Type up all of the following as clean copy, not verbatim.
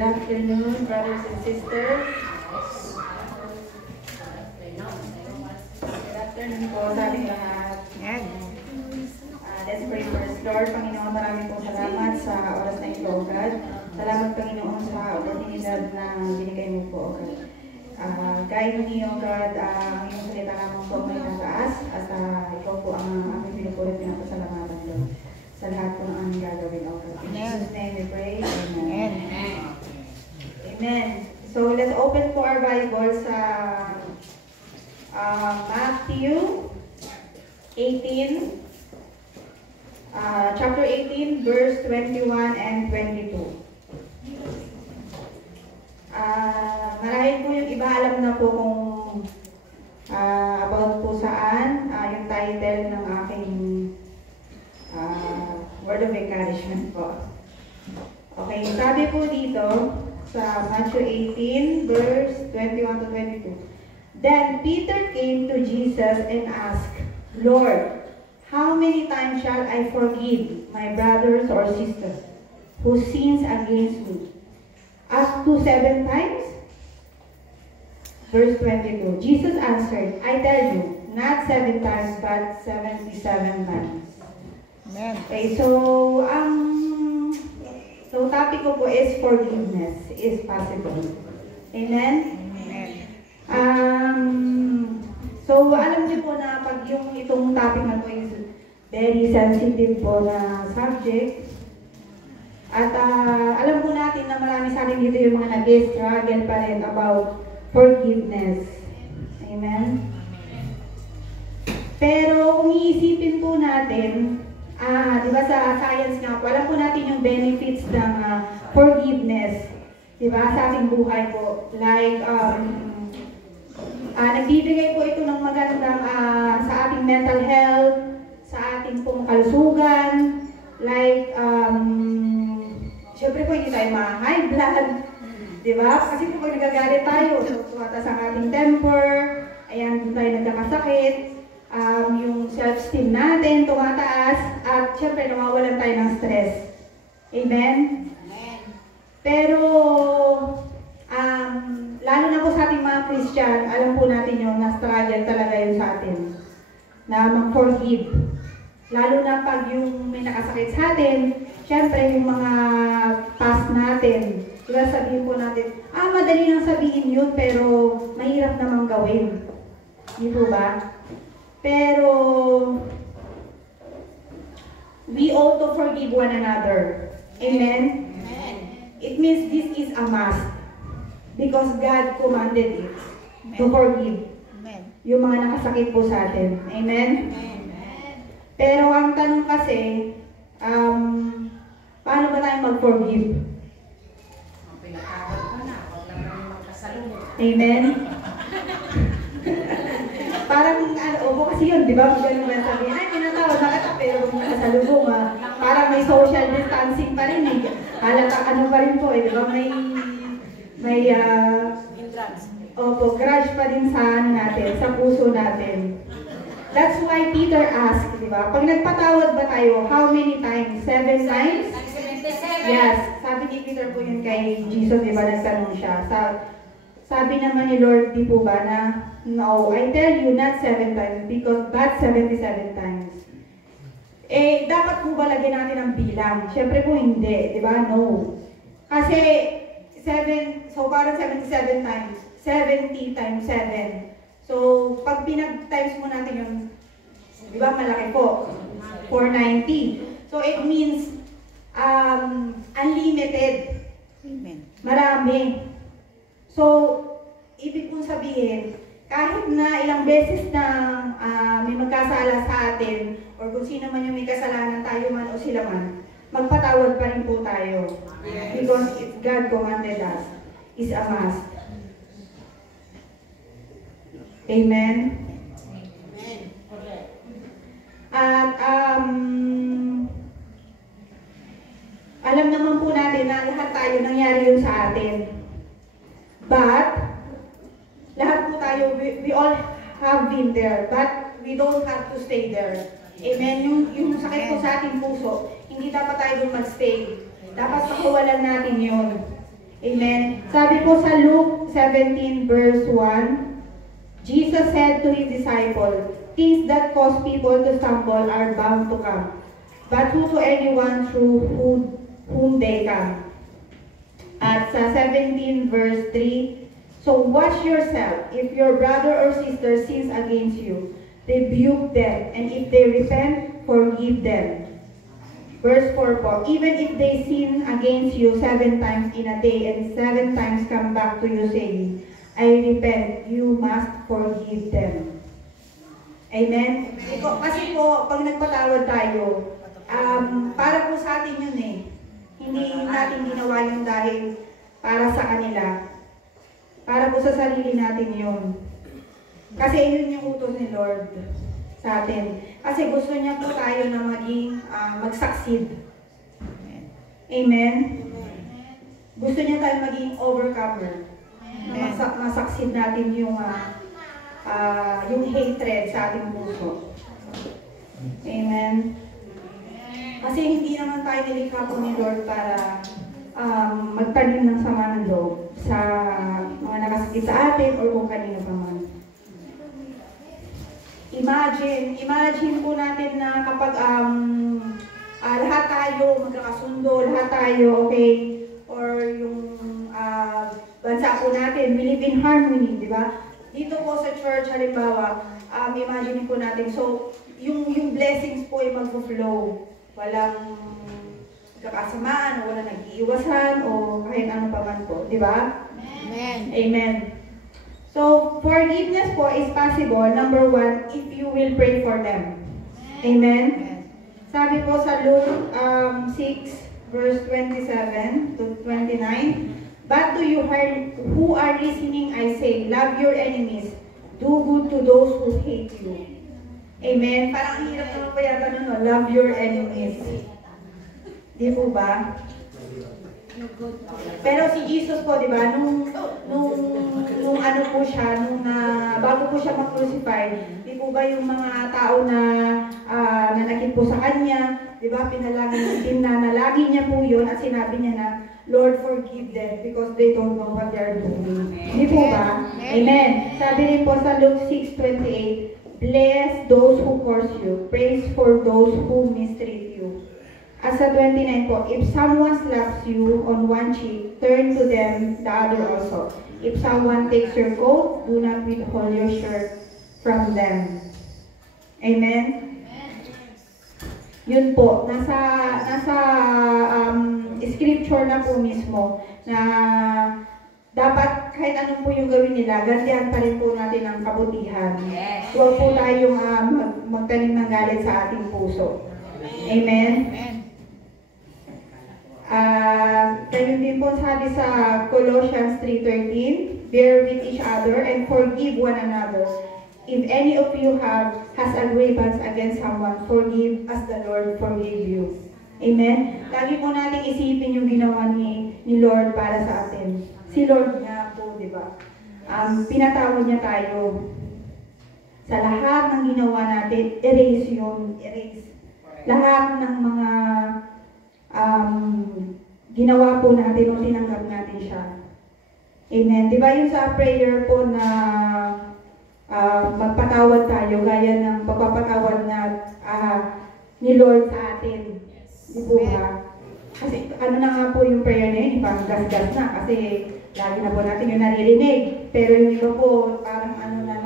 Good afternoon, brothers and sisters. Good afternoon po sa ating lahat. Let's pray first. Lord, Panginoon, maraming pong salamat sa oras na ito, O God. Salamat, Panginoon, sa oportunidad na binigay mo po, O God. Guide mo niyo, God, ang iyong salita lamang po may nataas at ikaw po ang aming pinupulit pinapasalamatan, Lord. Sa lahat po ng aming gagawin, O God. In Jesus' name we pray. Amen. Amen. So, let's open po our Bible sa Matthew 18, chapter 18, verse 21 and 22. Marahil po yung iba alam na po kung about po saan yung title ng aking word of encouragement po. Okay, sabi po dito sa Matthew 18, verse 21 to 22. Then Peter came to Jesus and asked, Lord, how many times shall I forgive my brothers or sisters who sins against me? Up to 7 times? Verse 22. Jesus answered, I tell you, not 7 times, but 77 times. Amen. Okay, so topic ko po is forgiveness is possible. Amen? Amen. So, alam niyo po na pag itong topic na po is very sensitive po na subject. At alam po natin na marami sa atin dito yung mga nag-struggle pa rin about forgiveness. Amen? Pero kung iisipin po natin, di ba sa science nga po, alam po natin yung benefits ng forgiveness. Di ba? Sa ating buhay po. Like, nagbibigay po ito ng magandang sa ating mental health, sa ating pong kalusugan. Like, syempre po hindi tayo ma-high blood. Di ba? Kasi po pag nagagalit tayo, tumataas ang ating temper, ayan, tayo nagkakasakit. Yung self-esteem natin tumataas at syempre nawawalan tayo ng stress. Amen? Amen. Pero lalo na po sa ating mga Christian, alam po natin yung na-struggle talaga yun sa atin na mag-forgive. Lalo na pag yung may nakasakit sa atin, syempre yung mga past natin, diba sabihin po natin, madali lang sabihin yun pero mahirap namang gawin. Di po ba? Pero, we ought to forgive one another. Amen? Amen. It means this is a must. Because God commanded it to forgive Amen. yung mga nakasakit po sa atin. Amen? Amen. Pero ang tanong kasi, paano ba tayo mag-forgive? Ang pinatawag ko na, huwag lang kami magkasalubong. Amen? Parang, opo kasi yun, di ba? Ganun lang sabihin, ay, pinatawag na kita, pero kung nakasalubong, parang may social distancing pa rin eh. Halata, ano pa rin po eh, di ba? May grudge pa din sa natin, sa puso natin. That's why Peter asked, di ba? Pag nagpatawad ba tayo, how many times? 7 times? 77. Yes. Sabi ni Peter po yun kay Jesus, di ba? Nagtanong siya. Sabi naman ni Lord, di po ba, na no, I tell you, not 7 times, because but 77 times. Eh, dapat po ba lagyan natin ang bilang? Siyempre po hindi, di ba? No. Kasi, 7, so parang 77 times, 70 times 7. So, pag pinag-times mo natin yung, di ba, malaki po, 490. So, it means, unlimited. Amen. Marami. So, ibig kong sabihin, kahit na ilang beses na may magkasala sa atin, or kung sino man yung may kasalanan, tayo man o sila man, magpatawad pa rin po tayo. Yes. Because it's God commanded us. Is a must. Amen? Amen. Correct. At alam naman po natin na lahat tayo nangyari yun sa atin. But, lahat po tayo, we all have been there, but we don't have to stay there. Amen? Yung sakit po sa ating puso, hindi dapat tayo doon mag-stay. Dapat pakawalan natin yun. Amen. Sabi po sa Luke 17 verse 1, Jesus said to His disciples, "Things that cause people to stumble are bound to come, but who to anyone through whom they come." At sa 17 verse 3, "So watch yourself. If your brother or sister sins against you, rebuke them, and if they repent, forgive them." Verse 4 po, "Even if they sin against you 7 times in a day, and 7 times come back to you saying, 'I repent,' you must forgive them." Amen? Kasi po, pag nagpatawad tayo, para po sa atin yun eh. Hindi natin ginawa yun dahil para sa kanila. Para po sa sarili natin yun. Kasi yun yung utos ni Lord sa atin. Kasi gusto niya po tayo na maging mag-succeed. Amen? Gusto niya tayo maging overcomer. Na ma-succeed natin yung hatred sa ating puso. Amen? Kasi hindi naman tayo nilikha po ni Lord para magtanim ng sama ng loob sa mga nakasakit sa atin o kung kanino pa man. Imagine po natin na kapag lahat tayo magkakasundo, lahat tayo okay, or yung bansa po natin, we live in harmony, di ba? Dito po sa church, halimbawa, imagine po natin, so, yung blessings po ay mag-flow. Walang kakasamaan, o walang nag-iiwasan, o kahit ano pa man po, di ba? Amen. Amen. So, forgiveness po is possible, number 1, if you will pray for them. Amen? Sabi po sa Luke 6, verse 27 to 29, "But to you who are listening, I say, love your enemies, do good to those who hate you." Amen? Parang ang hirap naman pa yata nun, no? Love your enemies. Di po ba? Pero si Jesus po, di ba, nung ano po siya, bago po siya mag-crucify, di po ba yung mga tao na nanakit po sa kanya, di ba, pinanalangin niya po yun at sinabi niya na, "Lord, forgive them because they don't know what they are doing." Di po ba? Amen. Sabi rin po sa Luke 6:28, "Bless those who curse you, praise for those who mistreat you." At sa 29 po, "If someone slaps you on one cheek, turn to them the other also. If someone takes your coat, do not withhold your shirt from them." Amen? Yun po, nasa scripture na po mismo na dapat kahit ano po yung gawin nila, gantihan pa rin po natin ang kabutihan. Yes. Huwag po tayong magtanim ng galit sa ating puso. Amen? Ganyan din po sabi sa Colossians 3:13, "Bear with each other and forgive one another. If any of you has a grievance against someone, forgive as the Lord forgave you." Amen? Lagi po natin isipin yung ginawa ni Lord para sa atin. Si Lord nga po, di ba? Pinatawad niya tayo. Sa lahat ng ginawa natin, erase yun. Erase. Lahat ng mga ginawa po natin o tinanggap natin siya. Amen. Di ba yung sa prayer po na magpatawad tayo gaya ng pagpapatawad na ni Lord sa atin. Di po ba? Kasi ano na nga po yung prayer na yun, parang gas-gas na kasi lagi na po natin yung naririnig. Pero yung iba po parang ano na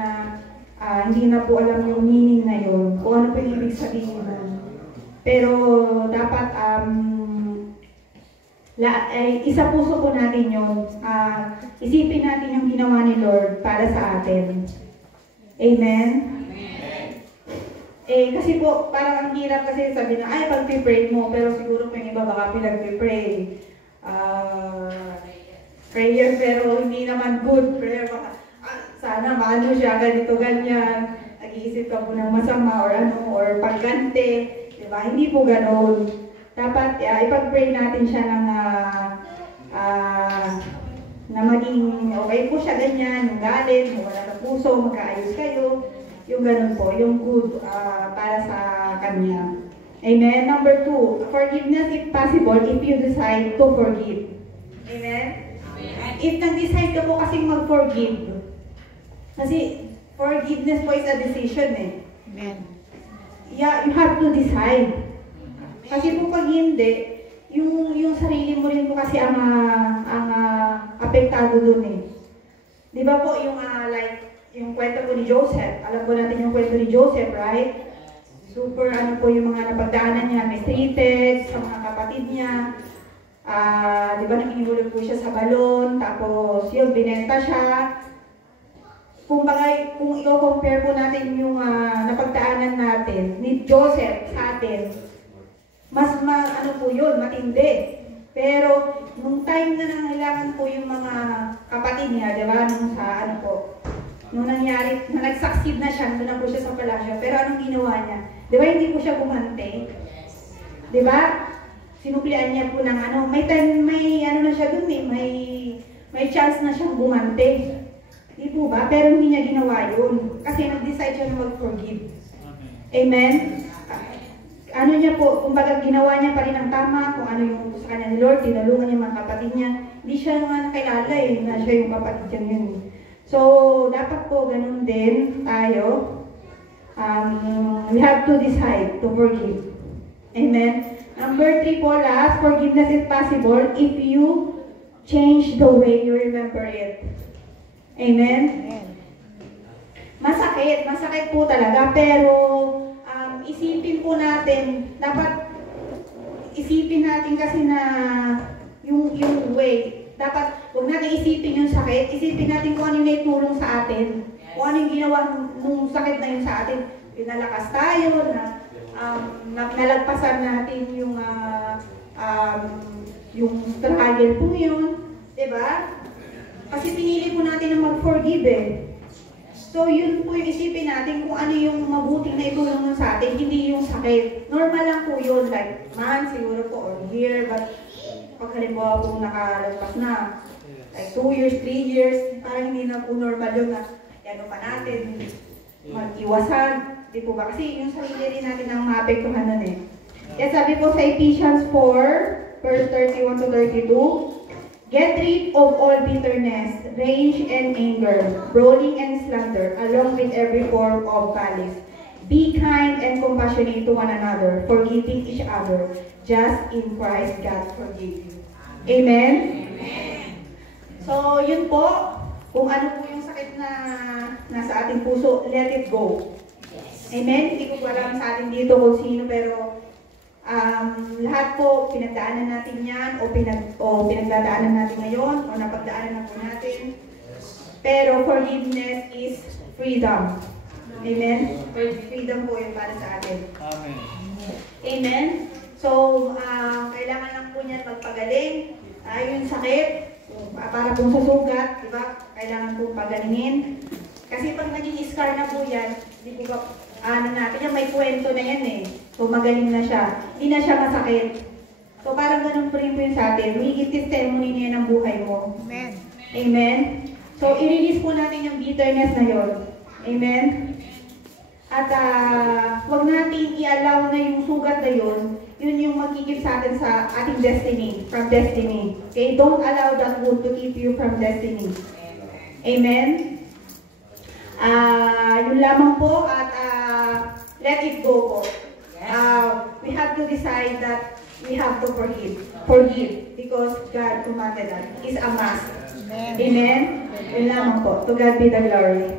hindi na po alam yung meaning na yun, kung ano po yung ibig sabihin nun. Pero dapat isa puso po natin yun. Isipin natin yung ginawa ni Lord para sa atin. Amen? Kasi po, parang ang hirap kasi sabi na, ay, pag-pray mo, pero siguro po yung iba baka pinag-pray. Prayer, pero hindi naman good prayer. Baka, sana maano siya, ganito, ganyan. Nag-iisip ka po ng masama or pagganti. Diba? Hindi po ganoon. Dapat ipag-pray natin siya na maging okay po siya ganyan, yung galit, yung wala na puso, magkaayos kayo. Yung ganun po, yung good para sa kanya. Amen? Number 2, forgiveness if possible if you decide to forgive. Amen? if nag-decide ka po kasing mag-forgive, kasi forgiveness po is a decision eh. Amen. Yeah, you have to decide. Kasi po pag hindi, yung sarili mo rin po kasi ang apektado dun eh. Di ba po yung like, yung kwento po ni Joseph, alam po natin yung kwento ni Joseph, right? Super ano po yung mga napagdaanan niya, mistreated sa mga kapatid niya. Di ba nanginihulog po siya sa balon, tapos yun, binenta siya. Kung i-compare po natin yung napagdaanan natin ni Joseph sa atin, mas ano po yun, matindi. Pero nung time na nangailangan po yung mga kapatid niya, di ba, nung sa ano po, nung nangyari, na nag-succeed na siya, doon na po siya sa palasyo, pero anong ginawa niya? Di ba hindi po siya gumante? Di ba? Sinuklian niya po ng ano, may ano na siya dun eh, may chance na siyang gumante. Di po ba? Pero hindi niya ginawa yun. Kasi nag-decide siya na mag-forgive. Amen? Ano niya po, kumbaga ginawa niya pa rin ang tama, kung ano yung sa kanya ni Lord, tinulungan niya mga kapatid niya. Hindi siya nga nakilala eh, na siya yung kapatid niya yun. So, dapat po ganun din tayo. We have to decide to forgive. Amen? Number 3 po, last, forgiveness is possible if you change the way you remember it. Amen? Masakit po talaga, pero isipin po natin, dapat isipin natin kasi na yung way, dapat huwag natin isipin yung sakit, isipin natin kung ano yung naitulong sa atin, kung ano yung ginawa nung sakit na yun sa atin, pinalakas tayo, nalagpasan natin yung struggle po yun, diba? Kasi pinili po natin na mag-forgive eh. So yun po yung isipin natin kung ano yung mabuting na itulong nun sa atin, hindi yung sakit. Normal lang po yun, like months siguro po or year, but pag halimbawa po nakalagpas na, like 2 years, 3 years, parang hindi na po normal yun na ano pa natin, mag-iwasan, di po ba? Kasi yung sarili rin natin ang maapektuhan nun eh. Kaya sabi po sa Ephesians 4, verse 31 to 32, get rid of all bitterness, rage and anger, brawling and slander, along with every form of malice. Be kind and compassionate to one another, forgiving each other, just in Christ God forgave you. Amen? Amen. So, yun po. Kung ano po yung sakit na nasa ating puso, let it go. Amen? Hindi ko alam sa atin dito kung sino, pero lahat po, pinagdaanan natin yan, o pinagdadaanan natin ngayon, o napagdaanan na po natin. Pero forgiveness is freedom. Amen? Freedom po yung para sa atin. Amen. Amen? So, kailangan lang po niyan magpagaling. Yung sakit, para pong susugat, di ba? Kailangan pong pagalingin. Kasi pag naging scar na po yan, di po ba, natin yan, may kwento na yan eh. So, magaling na siya. Hindi na siya masakit. So, parang ganun po rin po yun sa atin. May testimony niya ng buhay mo. Amen. Amen? So, i-release po natin yung bitterness na yon. Amen? At huwag natin i-allow na yung sugat na yun yung magkikip sa atin sa ating destiny, from destiny. Okay? Don't allow that wound to keep you from destiny. Amen? Yun lamang po at let it go po. We have to decide that we have to forgive because God commanded us. It's a must. Amen? Yun lamang po. To God be the glory.